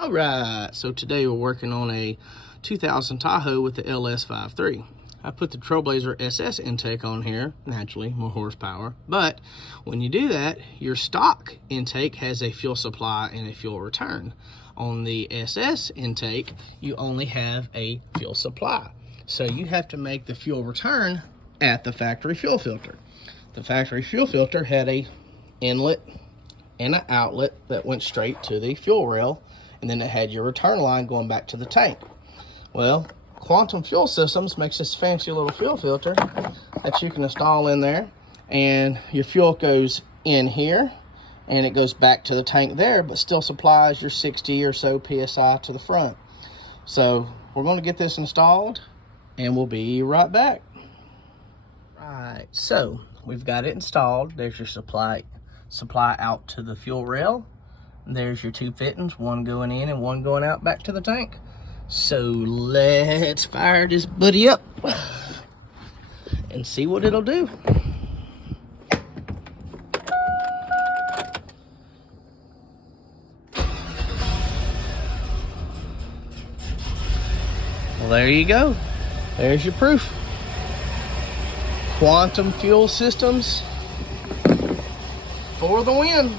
All right, so today we're working on a 2000 Tahoe with the LS53. I put the Trailblazer SS intake on here, naturally, more horsepower. But when you do that, your stock intake has a fuel supply and a fuel return. On the SS intake, you only have a fuel supply. So you have to make the fuel return at the factory fuel filter. The factory fuel filter had a inlet and an outlet that went straight to the fuel rail, and then it had your return line going back to the tank. Well, Quantum Fuel Systems makes this fancy little fuel filter that you can install in there, and your fuel goes in here and it goes back to the tank there, but still supplies your 60 or so PSI to the front. So we're going to get this installed and we'll be right back. Right, so we've got it installed. There's your supply out to the fuel rail. There's your two fittings, one going in and one going out back to the tank. So let's fire this buddy up and see what it'll do. Well, there you go. There's your proof. Quantum Fuel Systems for the win.